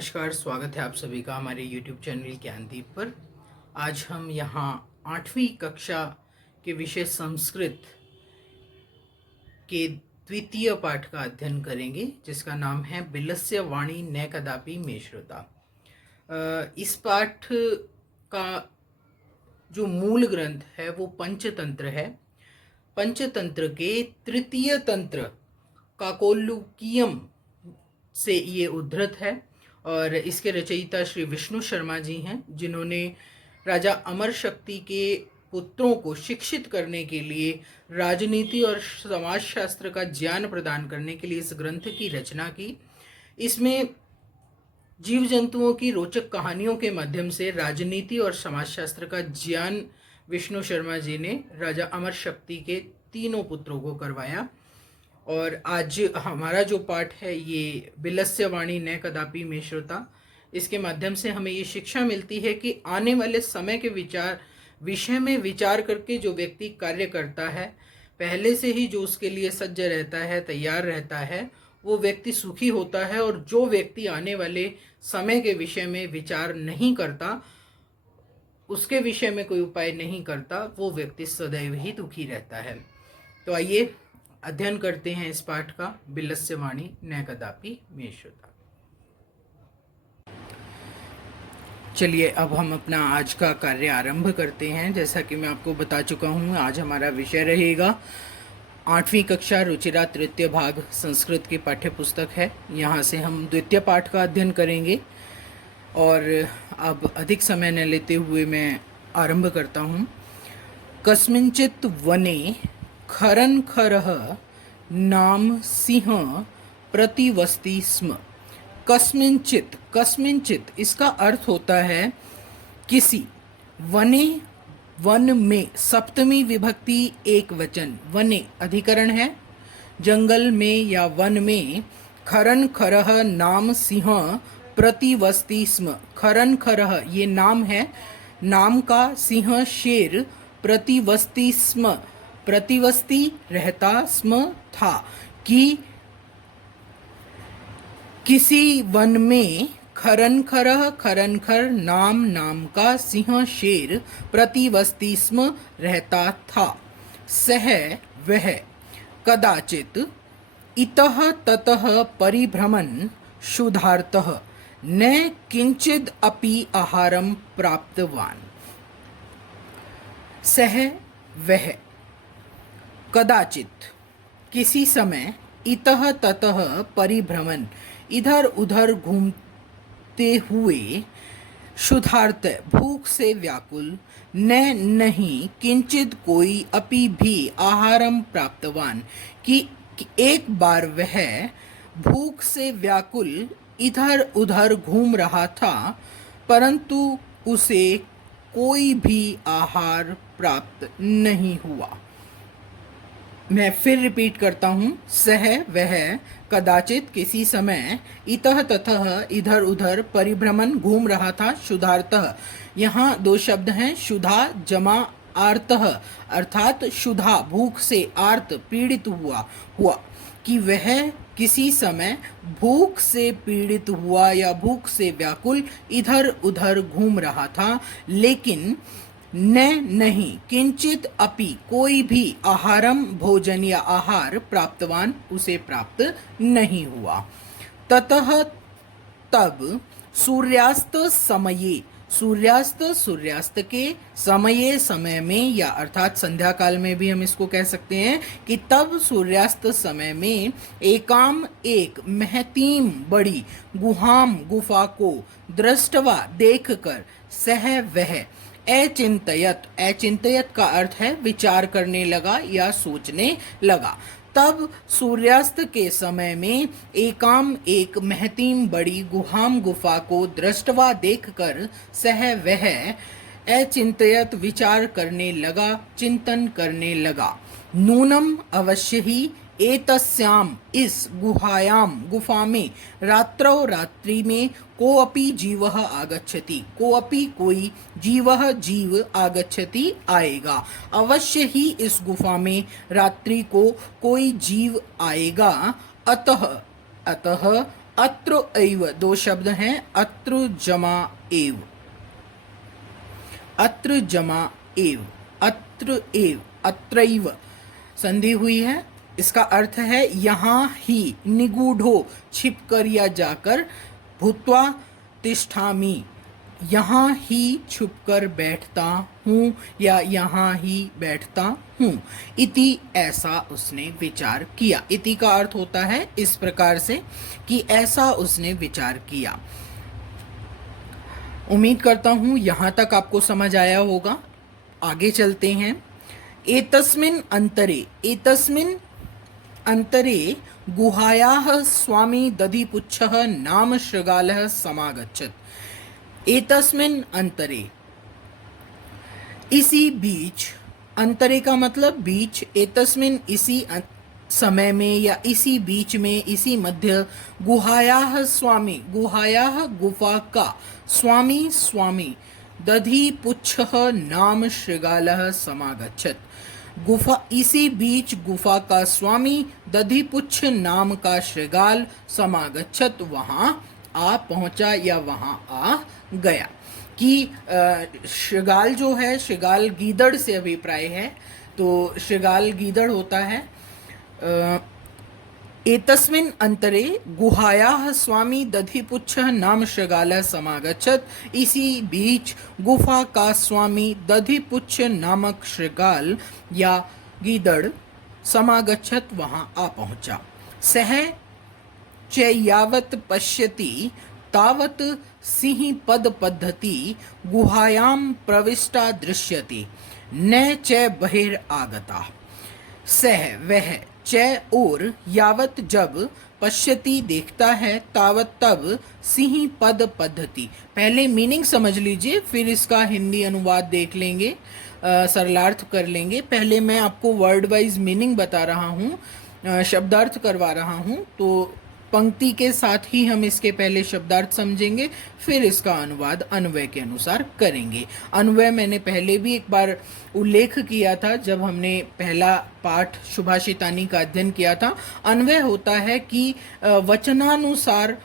नमस्कार, स्वागत है आप सभी का हमारे YouTube चैनल ज्ञानदीप पर। आज हम यहाँ 8वीं कक्षा के विषय संस्कृत के द्वितीय पाठ का अध्ययन करेंगे, जिसका नाम है बिलस्य वाणी न कदापि मे श्रुता। इस पाठ का जो मूल ग्रंथ है वो पंचतंत्र है। पंचतंत्र के तृतीय तंत्र काकोल्लुकीयम से ये उद्धृत है और इसके रचयिता श्री विष्णु शर्मा जी हैं, जिन्होंने राजा अमर शक्ति के पुत्रों को शिक्षित करने के लिए राजनीति और समाजशास्त्र का ज्ञान प्रदान करने के लिए इस ग्रंथ की रचना की। इसमें जीव जंतुओं की रोचक कहानियों के माध्यम से राजनीति और समाजशास्त्र का ज्ञान विष्णु शर्मा जी ने राजा अमर शक्ति के तीनों पुत्रों को करवाया। और आज हमारा जो पाठ है ये बिलस्य वाणी न कदापि मे श्रुता, इसके माध्यम से हमें ये शिक्षा मिलती है कि आने वाले समय के विषय में विचार करके जो व्यक्ति कार्य करता है, पहले से ही जो उसके लिए सज्ज रहता है, तैयार रहता है, वो व्यक्ति सुखी होता है। और जो व्यक्ति आने वाले समय के विषय में विचार नहीं करता, उसके विषय में कोई उपाय नहीं करता, वो व्यक्ति सदैव ही दुखी रहता है। तो आइए अध्ययन करते हैं इस पाठ का, बिलस्य वाणी न कदापि मे श्रुता। चलिए अब हम अपना आज का कार्य आरंभ करते हैं। जैसा कि मैं आपको बता चुका हूँ, आज हमारा विषय रहेगा 8वीं कक्षा रुचिरा तृतीय भाग संस्कृत की पाठ्य पुस्तक है। यहाँ से हम द्वितीय पाठ का अध्ययन करेंगे और अब अधिक समय न लेते हुए मैं आरंभ करता हूँ। कस्मिंचित् वने खरनखरः नाम सिंह प्रतिवस्ति स्म। कस्मिंचित्, कस्मिंचित् इसका अर्थ होता है किसी। वने, वन में, सप्तमी विभक्ति एक वचन, वने अधिकरण है, जंगल में या वन में। खरनखरः नाम सिंह प्रतिवस्ति स्म। खरनखरः ये नाम है, नाम का, सिंह शेर, प्रतिवस्ति स्म प्रतिवस्ती रहता, स्म था, कि किसी वन में। खरनखरः खरनखर नाम, नाम का, सिंह शेर, प्रतिवस्ति स्म रहता था। सह वह कदाचित् इतः ततः परिभ्रमन् क्षुधार्तः न किंचिद् अपि आहारं प्राप्तवान्। सह वह कदाचित किसी समय, इतः ततः परिभ्रमण इधर उधर घूमते हुए, क्षुधार्त भूख से व्याकुल, न नहीं, किंचित कोई, अपि भी, आहारम प्राप्तवान कि एक बार वह भूख से व्याकुल इधर उधर घूम रहा था, परंतु उसे कोई भी आहार प्राप्त नहीं हुआ। मैं फिर रिपीट करता हूँ। सह वह कदाचित किसी समय, इतः ततः इधर उधर, परिभ्रमण घूम रहा था, क्षुधार्तः यहाँ दो शब्द हैं, क्षुधा जमा आर्तः, अर्थात क्षुधा भूख से, आर्त पीड़ित हुआ कि वह किसी समय भूख से पीड़ित हुआ या भूख से व्याकुल इधर उधर घूम रहा था, लेकिन न नहीं, किंचित अपि कोई भी, आहारम भोजन या आहार, प्राप्तवान उसे प्राप्त नहीं हुआ। ततः तब, सूर्यास्त समये, सूर्यास्त के समये, समय में, या अर्थात संध्या काल में भी हम इसको कह सकते हैं कि तब सूर्यास्त समय में, एकाम एक, महतीम बड़ी, गुहाम गुफा को, दृष्टवा देखकर, सह वह, अचिंतयत, अचिंतयत का अर्थ है विचार करने लगा या सोचने लगा। तब सूर्यास्त के समय में, एकाम एक, महतीम बड़ी, गुहाम गुफा को, दृष्टवा देखकर, सह वह, अचिंतयत विचार करने लगा, चिंतन करने लगा। नूनम अवश्य ही, एतस्याम इस गुहायाम, गुफा में, रात्रौ रात्रि में, कोऽपि जीवः आगच्छति, कोऽपि कोई, जीवः जीव, आगच्छति आएगा, अवश्य ही इस गुफा में रात्रि को कोई जीव आएगा। अतः अत्र एव, दो शब्द हैं, अत्र जमा एव, अत्र जमा एव, अत्र एव, अत्रैव संधि हुई है। इसका अर्थ है यहाँ ही, निगूढ़ो छिपकर या जाकर, भूत्वा तिष्ठामि यहाँ ही छुपकर बैठता हूँ या यहाँ ही बैठता हूँ। इति ऐसा उसने विचार किया। इति का अर्थ होता है इस प्रकार से कि ऐसा उसने विचार किया। उम्मीद करता हूँ यहाँ तक आपको समझ आया होगा। आगे चलते हैं। एतस्मिन् अंतरे गुहायाः स्वामी दधिपुच्छः नाम शृगालः समागच्छत्। एतस्मिन् अंतरे, इसी बीच, अंतरे का मतलब बीच, एतस्मिन् इसी समय में या इसी बीच में, इसी मध्य, गुहायाः स्वामी, गुहायाः गुफा का, स्वामी स्वामी, दधिपुच्छः नाम शृगालः समागच्छत्। गुफा, इसी बीच गुफा का स्वामी दधिपुच्छ नाम का शृगाल समागच्छत, वहां आ पहुंचा या वहां आ गया। कि शृगाल जो है, शृगाल गीदड़ से अभिप्राय है, तो शृगाल गीदड़ होता है। एतस्मिन् अंतरे गुहायाः स्वामी दधिपुच्छः नाम शृगालः समागच्छत्। इसी बीच गुफा का स्वामी दधिपुच्छ नामक शृगाल या गीदड़ समागच्छत्, वहां आ पहुंचा। सह च यावत् पश्यति तावत् सिंह पद पद्धति गुहायां प्रविष्टा दृश्यते, न च बहिर्आगता। सह वह, च और, यावत जब, पश्यति देखता है, तावत तब, सिंह पद पद्धति। पहले मीनिंग समझ लीजिए, फिर इसका हिंदी अनुवाद देख लेंगे, सरलार्थ कर लेंगे। पहले मैं आपको वर्ड वाइज मीनिंग बता रहा हूँ, शब्दार्थ करवा रहा हूँ, तो पंक्ति के साथ ही हम इसके पहले शब्दार्थ समझेंगे, फिर इसका अनुवाद अन्वय के अनुसार करेंगे। अन्वय मैंने पहले भी एक बार उल्लेख किया था जब हमने पहला पाठ सुभाषितानी का अध्ययन किया था। अन्वय होता है कि वचनानुसार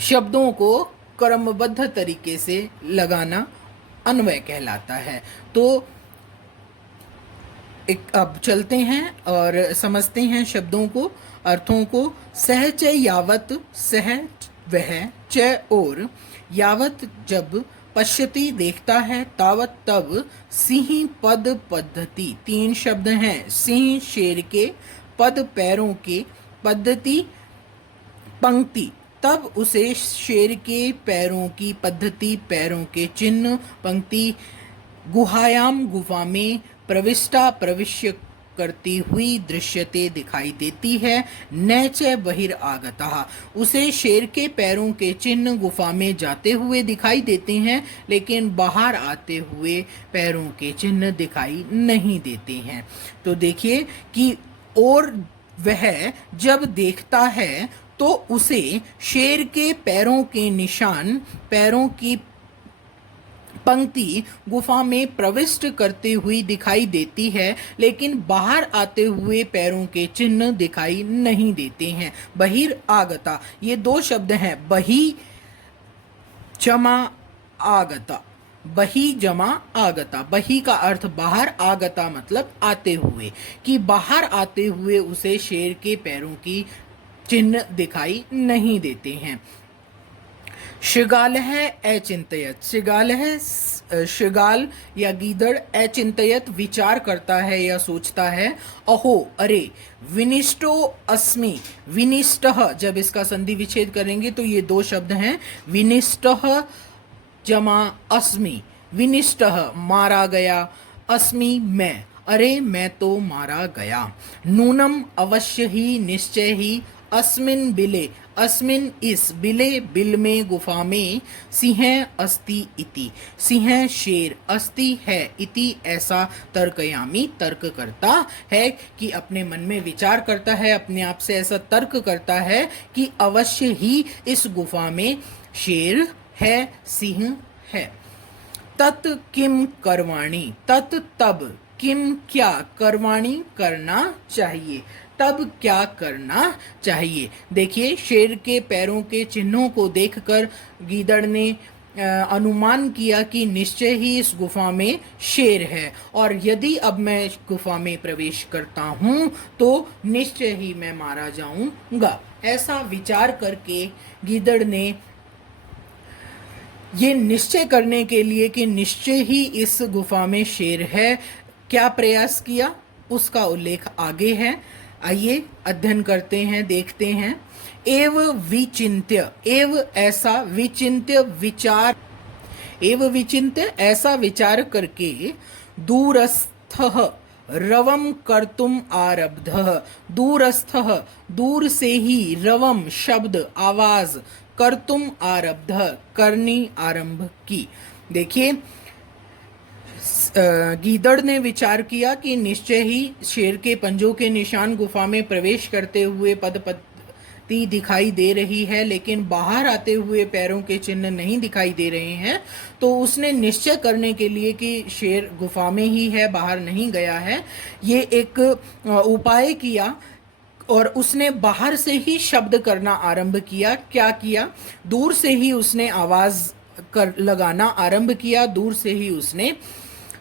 शब्दों को क्रमबद्ध तरीके से लगाना अन्वय कहलाता है। तो अब चलते हैं और समझते हैं शब्दों को, अर्थों को। सह च यावत, सह वह, च और, यावत जब, पश्यति देखता है, तावत तब, सिंह पद पद्धति, तीन शब्द हैं। सिंह शेर के, पद पैरों के, पद्धति पंक्ति, तब उसे शेर के पैरों की, पद्धति पैरों के चिन्ह, पंक्ति, गुहायाम गुफा में, प्रविष्टा प्रविश्य करती हुई, दृश्यते दिखाई देती है, न च बहिर्आगतः उसे शेर के पैरों के चिन्ह गुफा में जाते हुए दिखाई देते हैं, लेकिन बाहर आते हुए पैरों के चिन्ह दिखाई नहीं देते हैं। तो देखिए कि और वह जब देखता है तो उसे शेर के पैरों के निशान, पैरों की पंक्ति गुफा में प्रविष्ट करती हुई दिखाई देती है, लेकिन बाहर आते हुए पैरों के चिन्ह दिखाई नहीं देते हैं। बहिर्आगता, ये दो शब्द हैं, बहि जमा आगता, बहि जमा आगता। बहि का अर्थ बाहर, आगता मतलब आते हुए, कि बाहर आते हुए उसे शेर के पैरों की चिन्ह दिखाई नहीं देते हैं। शृगालः अचिंतयत, शृगाल या गीदड़ अचिंतयत विचार करता है या सोचता है। अहो अरे, विनिष्टो अस्मि, विनिष्टः, जब इसका संधि विच्छेद करेंगे तो ये दो शब्द हैं, विनिष्टः जमा अस्मि, विनिष्टः मारा गया, अस्मि मैं, अरे मैं तो मारा गया। नूनम अवश्य ही, निश्चय ही, अस्मिन बिले, अस्मिन इस, बिले बिल में, गुफा में, सिंह अस्ति इति, सिंह शेर, अस्ति है, इति ऐसा, तर्कयामी तर्क करता है, कि अपने मन में विचार करता है, अपने आप से ऐसा तर्क करता है कि अवश्य ही इस गुफा में शेर है, सिंह है। तत् किम करवाणी, तत् तब, किम क्या, करवाणी करना चाहिए, तब क्या करना चाहिए। देखिए, शेर के पैरों के चिन्हों को देखकर गीदड़ ने अनुमान किया कि निश्चय ही इस गुफा में शेर है, और यदि अब मैं इस गुफा में प्रवेश करता हूँ तो निश्चय ही मैं मारा जाऊंगा। ऐसा विचार करके गीदड़ ने ये निश्चय करने के लिए कि निश्चय ही इस गुफा में शेर है, क्या प्रयास किया उसका उल्लेख आगे है। आइए अध्ययन करते हैं, देखते हैं। एव विचिन्त्य, एव ऐसा, विचिन्त्य विचार, एव विचिन्त्य ऐसा विचार करके, दूरस्थः रवम कर्तुम आरब्धः, दूरस्थः दूर से ही, रवम शब्द आवाज, कर्तुम आरब्ध करनी आरंभ की। देखिए, गीदड़ ने विचार किया कि निश्चय ही शेर के पंजों के निशान गुफा में प्रवेश करते हुए पदपति दिखाई दे रही है, लेकिन बाहर आते हुए पैरों के चिन्ह नहीं दिखाई दे रहे हैं। तो उसने निश्चय करने के लिए कि शेर गुफा में ही है, बाहर नहीं गया है, ये एक उपाय किया और उसने बाहर से ही शब्द करना आरंभ किया। क्या किया? दूर से ही उसने आवाज कर लगाना आरंभ किया, दूर से ही उसने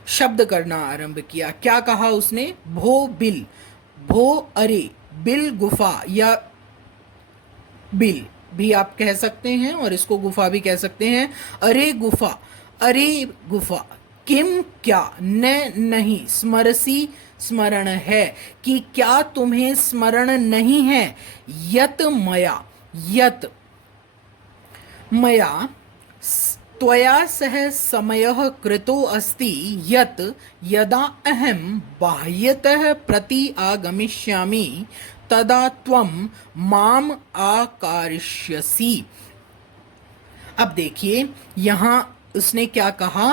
शब्द करना आरंभ किया। क्या कहा उसने? भो बिल, भो अरे, बिल गुफा, या बिल भी आप कह सकते हैं और इसको गुफा भी कह सकते हैं। अरे गुफा, अरे गुफा, किम क्या, न नहीं, स्मरसी स्मरण है, कि क्या तुम्हें स्मरण नहीं है, यत मया, यत मया त्वया सह समयः कृतो अस्ति, यत यदा अहम बाह्यतः प्रति आगमिष्यामि तदा त्वं माम आकारिष्यसि। अब देखिए, यहां उसने क्या कहा?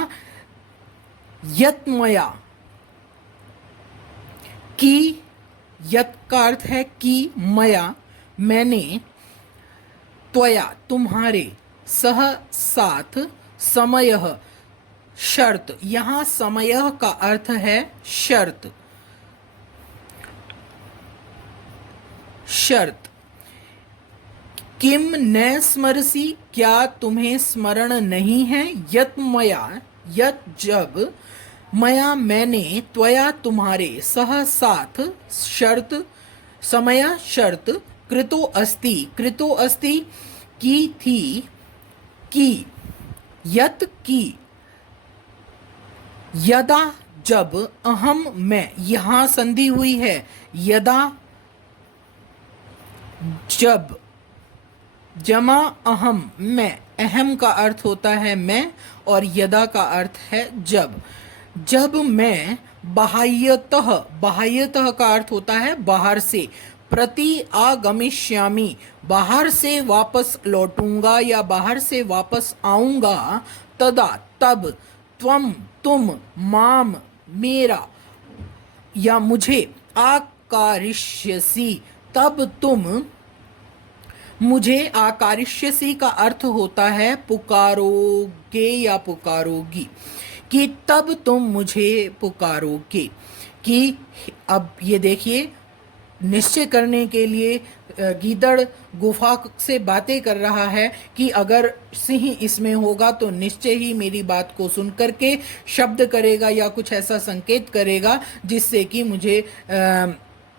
यत मया, कि, यत का अर्थ है कि, मया मैंने, त्वया तुम्हारे, सह साथ, समयः शर्त, यहां समयः का अर्थ है शर्त, शर्त। किम न स्मरसी, क्या तुम्हें स्मरण नहीं है, यत मया, यत जब, मया मैंने, त्वया तुम्हारे, सह साथ, शर्त, समय शर्त, कृतो अस्ति, कृतो अस्ति की थी, की, यत की, यदा जब, अहम मैं, यहां संधि हुई है, यदा जब, जमा अहम मैं, अहम का अर्थ होता है मैं और यदा का अर्थ है जब, जब मैं बाह्यतः, बाह्यतः का अर्थ होता है बाहर से, प्रति आगमिष्यामि बाहर से वापस लौटूंगा या बाहर से वापस आऊंगा, तदा तब, त्वम तुम, माम मेरा या मुझे, आकारिष्यसि तब तुम मुझे, आकारिष्यसि का अर्थ होता है पुकारोगे या पुकारोगी, कि तब तुम मुझे पुकारोगे। कि अब ये देखिए, निश्चय करने के लिए गीदड़ गुफा से बातें कर रहा है कि अगर सिंह इसमें होगा तो निश्चय ही मेरी बात को सुन करके शब्द करेगा या कुछ ऐसा संकेत करेगा जिससे कि मुझे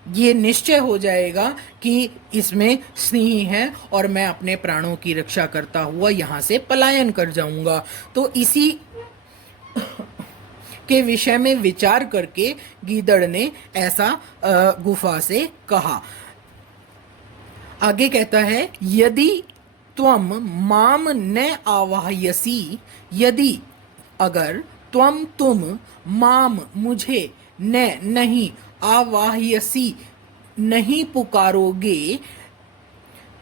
ये निश्चय हो जाएगा कि इसमें सिंह है और मैं अपने प्राणों की रक्षा करता हुआ यहाँ से पलायन कर जाऊंगा। तो इसी के विषय में विचार करके गीदड़ ने ऐसा गुफा से कहा। आगे कहता है, यदि त्वम माम न आवाहयसी, यदि अगर, त्वम तुम, माम मुझे, न नहीं, आवाहयसी नहीं पुकारोगे,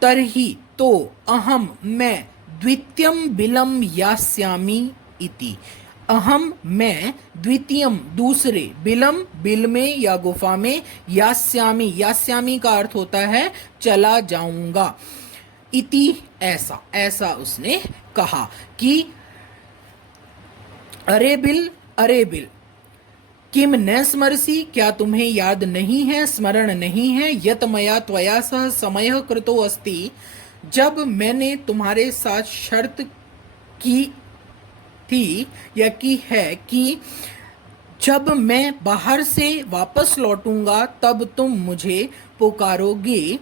तरही तो, अहम मैं, द्वितीयम बिलम यास्यामि इति, अहम मैं, द्वितीयम दूसरे, बिलम बिल में या गुफा में, यास्यामि, यास्यामि का अर्थ होता है चला जाऊंगा, इति ऐसा, ऐसा उसने कहा कि अरे बिल, अरे बिल, किम न स्मरसि, क्या तुम्हें याद नहीं है, स्मरण नहीं है, यत मया त्वया सह समयः कृतो अस्ति, जब मैंने तुम्हारे साथ शर्त की थी या की है कि जब मैं बाहर से वापस लौटूंगा तब तुम मुझे पुकारोगे,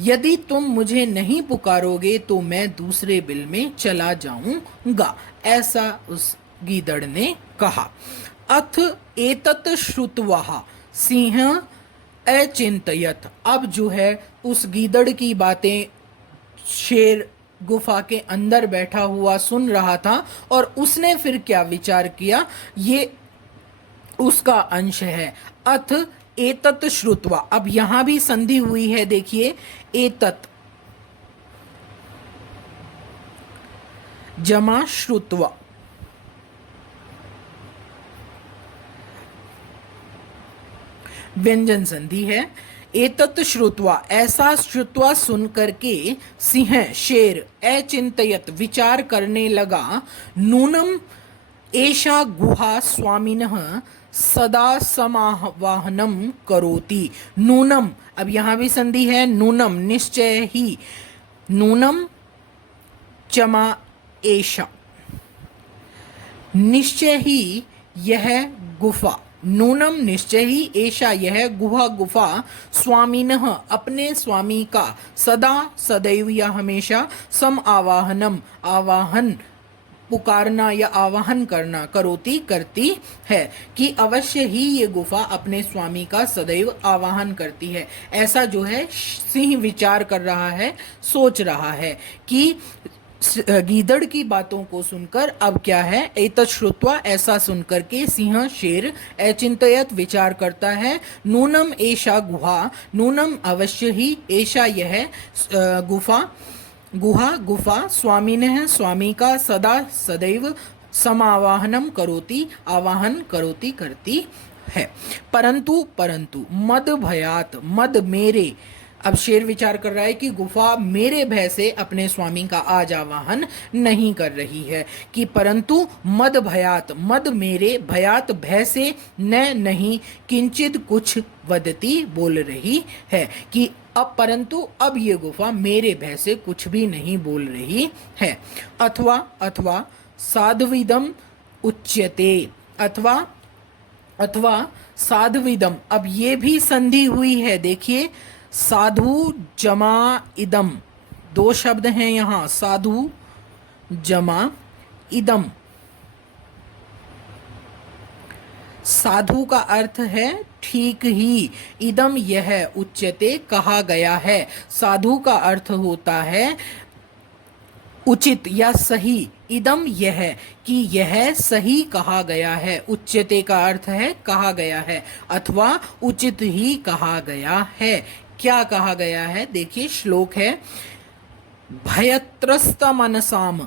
यदि तुम मुझे नहीं पुकारोगे तो मैं दूसरे बिल में चला जाऊंगा, ऐसा उस गीदड़ ने कहा। अथ एतत् श्रुत्वा सिंह अचिंतयत, अब जो है उस गीदड़ की बातें शेर गुफा के अंदर बैठा हुआ सुन रहा था, और उसने फिर क्या विचार किया, ये उसका अंश है। अथ एतत् श्रुत्वा, अब यहां भी संधि हुई है, देखिए, एतत् जमा श्रुत्वा, व्यंजन संधि है। एतत् श्रुत्वा, ऐसा श्रुत्वा सुन करके सिंह शेर अचिंतयत विचार करने लगा, नूनम एषा गुहा स्वामिनः सदा समावाहनम करोति। नूनम, अब यहां भी संधि है, नूनम निश्चय ही, नूनम चमा एषा, निश्चय ही यह गुफा, नूनम निश्चय ही, एषा यह गुफा, स्वामिनः अपने स्वामी का, सदा सदैव या हमेशा, सम आवाहनम आवाहन पुकारना या आवाहन करना, करोती करती है, कि अवश्य ही ये गुफा अपने स्वामी का सदैव आवाहन करती है। ऐसा जो है सिंह विचार कर रहा है, सोच रहा है कि गीदड़ की बातों को सुनकर अब क्या है, एतत् श्रुत्वा, ऐसा सुनकर के सिंह शेर अचिंतयत विचार करता है, नूनम एषा गुहा, नूनम अवश्य ही, एषा यह गुफा स्वामिनः स्वामी का, सदा सदैव समावाहनम करोति आवाहन करोति करती है, परंतु मद भयात, मद मेरे, अब शेर विचार कर रहा है कि गुफा मेरे भय से अपने स्वामी का आज आवाहन नहीं कर रही है, कि परंतु मद भयात, मद मेरे, भयात भय से, न नहीं, किंचित कुछ वदती बोल रही है, कि अब परंतु अब ये गुफा मेरे भय से कुछ भी नहीं बोल रही है। अथवा साध्विदम उच्यते, अथवा साध्विदम, अब ये भी संधि हुई है, देखिए, साधु जमा इदम, दो शब्द हैं यहां, साधु जमा इदम। साधु का अर्थ है ठीक ही, इदम यह, उच्यते कहा गया है, साधु का अर्थ होता है उचित या सही, इदम यह, कि यह सही कहा गया है, उच्यते का अर्थ है कहा गया है, अथवा उचित ही कहा गया है। क्या कहा गया है, देखिए श्लोक है, भयत्रस्त मनसाम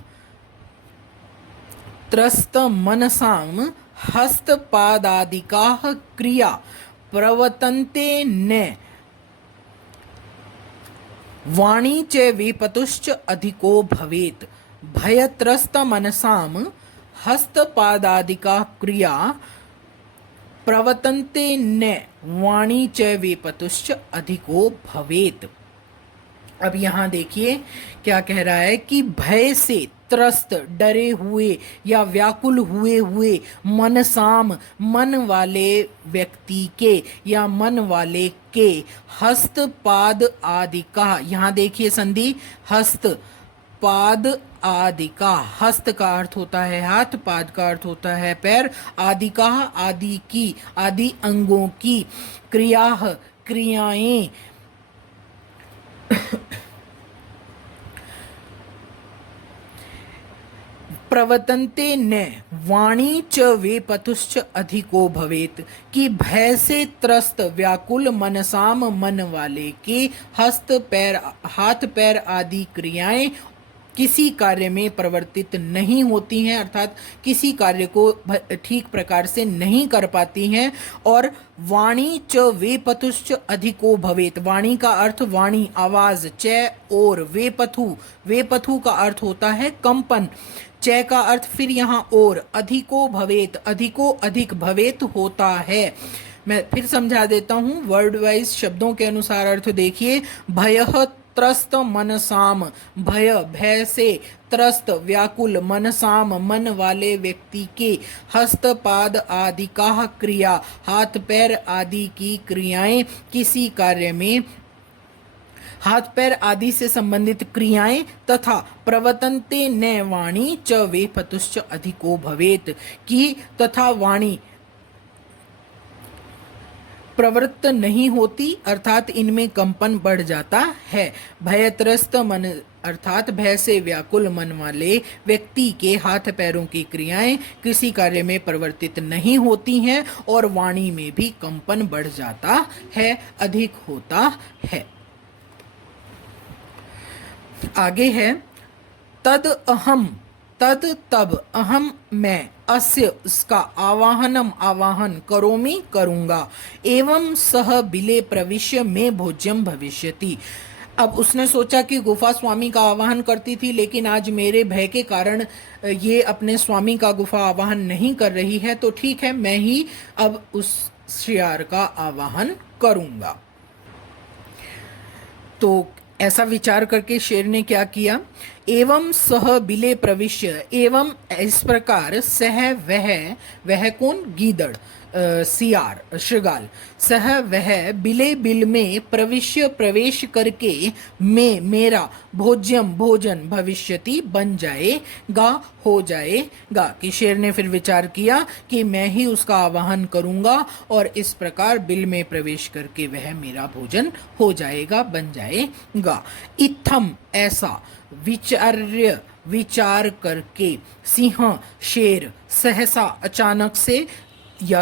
हस्तपादादिकाः क्रिया प्रवर्तन्ते न, वाणी च विपतुश्च अधिको भवेत्। भयत्रस्त मनसाम हस्तपादादिका क्रिया प्रवर्तन्ते न, वाणी च विपतुश्च अधिको भवेत्। अब यहाँ देखिए क्या कह रहा है, कि भय से त्रस्त, डरे हुए या व्याकुल हुए मनसाम, मन वाले व्यक्ति के या मन वाले के, हस्त पाद आदि का, यहाँ देखिए संधि, हस्त पाद आदि का, हस्त का अर्थ होता है हाथ, पाद का अर्थ होता है पैर, आदि का आदि की, आदि अंगों की, क्रियाएं प्रवर्तन्ते न, वाणी च वेपतुश्च अधिको भवेत, कि भय से त्रस्त व्याकुल मनसाम, मन वाले के, हस्त पैर, हाथ पैर आदि क्रियाएं किसी कार्य में प्रवर्तित नहीं होती हैं, अर्थात किसी कार्य को ठीक प्रकार से नहीं कर पाती हैं। और वाणी च वेपथुश्च अधिको भवेत, वाणी का अर्थ वाणी आवाज, च और वेपथु, वेपथु का अर्थ होता है कंपन, च का अर्थ फिर यहाँ और, अधिको भवेत, अधिको अधिक, भवेत होता है। मैं फिर समझा देता हूँ वर्ड वाइज शब्दों के अनुसार अर्थ देखिए। भयः त्रस्त मनसाम, भय भय से, त्रस्त व्याकुल, मनसाम मन वाले व्यक्ति के, हस्त पाद आदि का क्रिया, हाथ पैर आदि की क्रियाएं, किसी कार्य में हाथ पैर आदि से संबंधित क्रियाएं, तथा प्रवर्तन्ते न वाणी च वेपथुश्च अधिको भवेत, की तथा वाणी प्रवृत्त नहीं होती, अर्थात इनमें कंपन बढ़ जाता है। भयत्रस्त मन अर्थात भय से व्याकुल मन वाले व्यक्ति के हाथ पैरों की क्रियाएं किसी कार्य में परिवर्तित नहीं होती हैं और वाणी में भी कंपन बढ़ जाता है, अधिक होता है। आगे है तद अहम, तद तब, अहम मैं, अस्य उसका, आवाहनम आवाहन, करोमि करूंगा, एवं सह बिले प्रविश्य में भोज्यम भविष्यति। अब उसने सोचा कि गुफा स्वामी का आवाहन करती थी, लेकिन आज मेरे भय के कारण ये अपने स्वामी का गुफा आवाहन नहीं कर रही है, तो ठीक है मैं ही अब उस शियार का आवाहन करूंगा। तो ऐसा विचार करके शेर ने क्या किया, एवं सह बिले प्रविश्य, एवं इस प्रकार, सह वह, वह कौन, गीदड़, सियार श्रृगाल, सह वह बिले बिल में प्रविश्य प्रवेश करके, में मेरा, भोज्यम भोजन, भविष्यति बन जाएगा, हो जाएगा। कि शेर ने फिर विचार किया कि मैं ही उसका आवाहन करूंगा और इस प्रकार बिल में प्रवेश करके वह मेरा भोजन हो जाएगा, बन जाएगा। इत्थम ऐसा, विचार्य विचार करके, सिंह शेर, सहसा अचानक से, या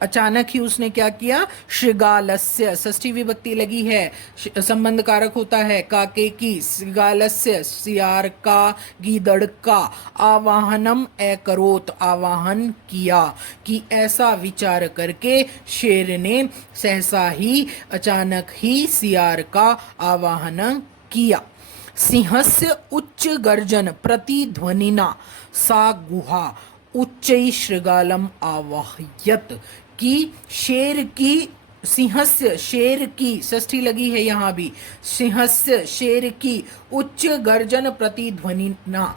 अचानक ही उसने क्या किया, श्रृगालस्य, षष्ठी विभक्ति लगी है, संबंध कारक होता है काके की, श्रृगालस्य सियार का, गीदड़ का, आवाहनम एकरोत आवाहन किया। कि ऐसा विचार करके शेर ने सहसा ही, अचानक ही सियार का आवाहन किया। सिंहस्य उच्च गर्जन प्रतिध्वनिना सा गुहा उच्चै श्रृगालम आवाह्यत। कि शेर की, सिंहस्य शेर की, षष्ठी लगी है यहाँ भी, सिंहस्य शेर की, उच्च गर्जन प्रतिध्वनिना,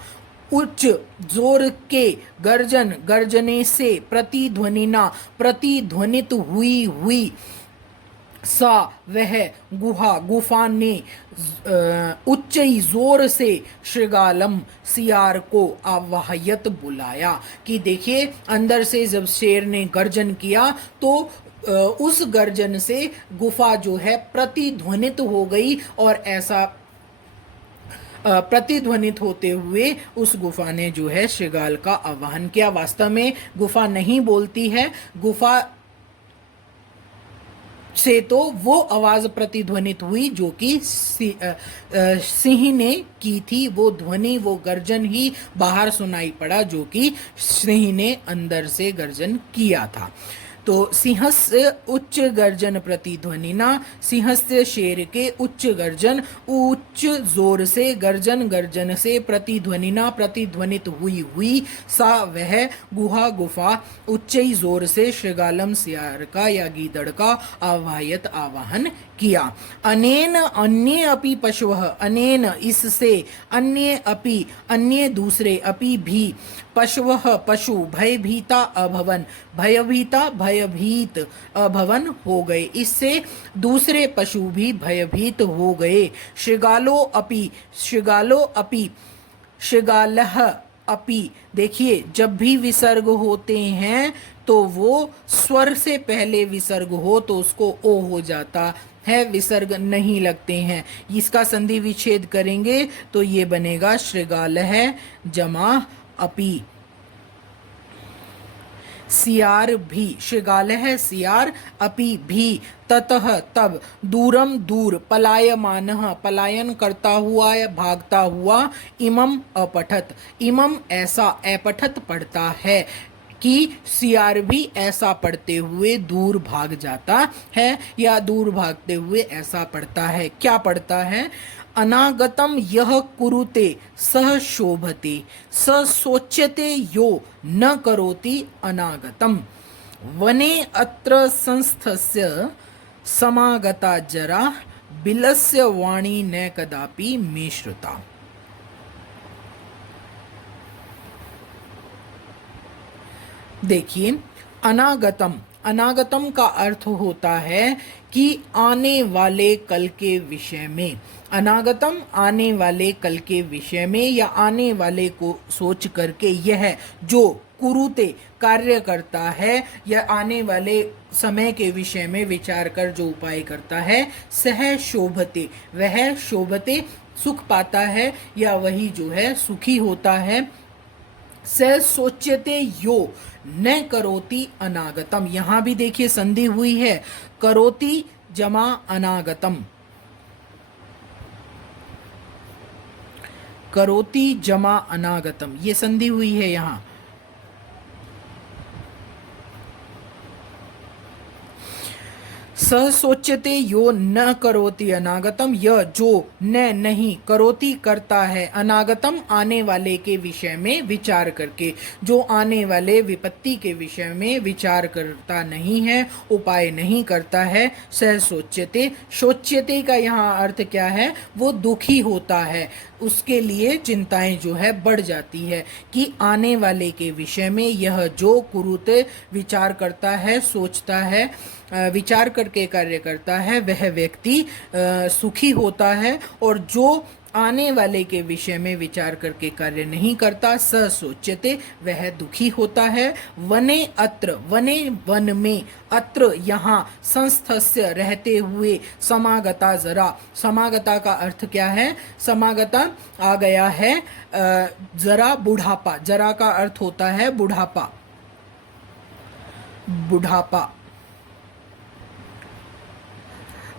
उच्च जोर के, गर्जन गर्जने से, प्रतिध्वनिना प्रतिध्वनित हुई हुई, सा वह, गुहा गुफा ने, उच्च जोर से, श्रृगालम सियार को, आवाह्यत बुलाया। कि देखिए अंदर से जब शेर ने गर्जन किया तो उस गर्जन से गुफा जो है प्रतिध्वनित हो गई और ऐसा प्रतिध्वनित होते हुए उस गुफा ने जो है श्रृगाल का आवाहन किया। वास्तव में गुफा नहीं बोलती है, गुफा से तो वो आवाज प्रतिध्वनित हुई जो कि सिंह ने की थी, वो ध्वनि, वो गर्जन ही बाहर सुनाई पड़ा जो कि सिंह ने अंदर से गर्जन किया था। तो सिंहस्य उच्च गर्जन प्रतिध्वनिना, सिंहस्य शेर के उच्च गर्जन, उच्च जोर से, गर्जन गर्जन से, प्रतिध्वनिना प्रतिध्वनित हुई हुई, सा वह, गुहा गुफा, उच्च जोर से, श्रृगालम सियार का या गीदड़ का, आवाह्यत आवाहन किया। अनेन अन्ये अपि पशवः, अनेन इससे, अन्ये अपि अन्ये दूसरे, अपि भी, पशवः पशु, भयभीता अभवन, भयभीता भयभीत अभवन हो गए, इससे दूसरे पशु भी भयभीत हो गए। श्रृगालो अपि, श्रृगालो अपि, श्रृगालः अपि, देखिए जब भी विसर्ग होते हैं तो वो स्वर से पहले विसर्ग हो तो उसको ओ हो जाता है, विसर्ग नहीं लगते हैं। इसका संधि विच्छेद करेंगे तो ये बनेगा श्रृगालः जमा अपि। सियार भी, शृगालः सियार, अपि भी, ततः तब, दूरम दूर, पलायमानः पलायन करता हुआ या भागता हुआ, इमम अपठत, इमम ऐसा, अपठत पढ़ता है कि सियार भी ऐसा पढ़ते हुए दूर भाग जाता है या दूर भागते हुए ऐसा पढ़ता है। क्या पढ़ता है? अनागतम यह कुरुते सह शोभते, स सोच्यते यो न करोति अनागतम, वने अत्र संस्थस्य समागता जरा, बिलस्य वाणी न कदापि मे श्रुता। देखिए, अनागतम, अनागतम का अर्थ होता है कि आने वाले कल के विषय में। अनागतम आने वाले कल के विषय में या आने वाले को सोच करके यह जो कुरुते कार्य करता है या आने वाले समय के विषय में विचार कर जो उपाय करता है, सह शोभते, वह शोभते सुख पाता है या वही जो है सुखी होता है। स सोच्यते यो न करोति अनागतम, यहां भी देखिए संधि हुई है, करोति जमा अनागतम, करोति जमा अनागतम, ये संधि हुई है यहां। स सोच्यते यो न करोति अनागतम, यह जो न नहीं, करोति करता है, अनागतम आने वाले के विषय में विचार करके, जो आने वाले विपत्ति के विषय में विचार करता नहीं है, उपाय नहीं करता है। स सोच्यते, सोच्यते का यहाँ अर्थ क्या है? वो दुखी होता है, उसके लिए चिंताएं जो है बढ़ जाती है कि आने वाले के विषय में यह जो कुरुते विचार करता है, सोचता है, विचार करके कार्य करता है, वह व्यक्ति सुखी होता है, और जो आने वाले के विषय में विचार करके कार्य नहीं करता, स सोच्यते, वह दुखी होता है। वने अत्र, वने वन में, अत्र यहाँ, संस्थस्य रहते हुए, समागता जरा, समागता का अर्थ क्या है? समागता आ गया है, जरा बुढ़ापा, जरा का अर्थ होता है बुढ़ापा, बुढ़ापा।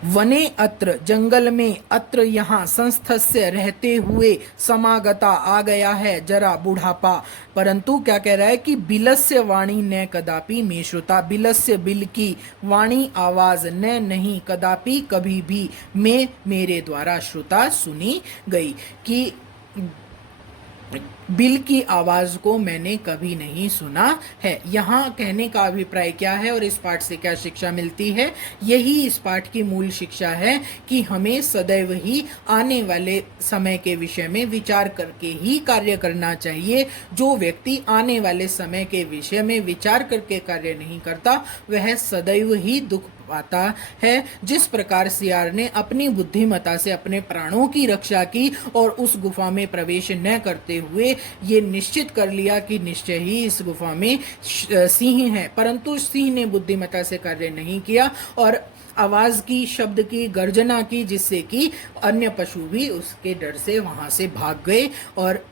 वने अत्र जंगल में, अत्र यहाँ, संस्थस्य रहते हुए, समागता आ गया है, जरा बुढ़ापा। परंतु क्या कह रहा है कि बिलस्य वाणी न कदापि मे श्रुता, बिलस्य बिल की, वाणी आवाज, न नहीं, कदापि कभी भी, में मेरे द्वारा, श्रुता सुनी गई, कि बिल की आवाज को मैंने कभी नहीं सुना है। यहाँ कहने का अभिप्राय क्या है और इस पाठ से क्या शिक्षा मिलती है? यही इस पाठ की मूल शिक्षा है कि हमें सदैव ही आने वाले समय के विषय में विचार करके ही कार्य करना चाहिए। जो व्यक्ति आने वाले समय के विषय में विचार करके कार्य नहीं करता, वह सदैव ही दुख पाता है। जिस प्रकार सियार ने अपनी बुद्धिमता से अपने प्राणों की रक्षा की और उस गुफा में प्रवेश न करते हुए ये निश्चित कर लिया कि निश्चय ही इस गुफा में सिंह है, परंतु सिंह ने बुद्धिमता से कार्य नहीं किया और आवाज की, शब्द की, गर्जना की, जिससे कि अन्य पशु भी उसके डर से वहां से भाग गए। और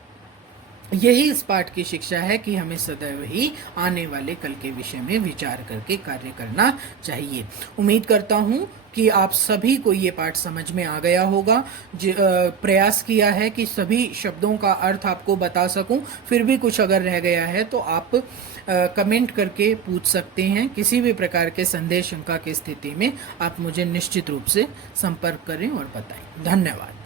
यही इस पाठ की शिक्षा है कि हमें सदैव ही आने वाले कल के विषय में विचार करके कार्य करना चाहिए। उम्मीद करता हूँ कि आप सभी को ये पाठ समझ में आ गया होगा। प्रयास किया है कि सभी शब्दों का अर्थ आपको बता सकूं, फिर भी कुछ अगर रह गया है तो आप कमेंट करके पूछ सकते हैं। किसी भी प्रकार के संदेह शंका की स्थिति में आप मुझे निश्चित रूप से संपर्क करें और बताएं। धन्यवाद।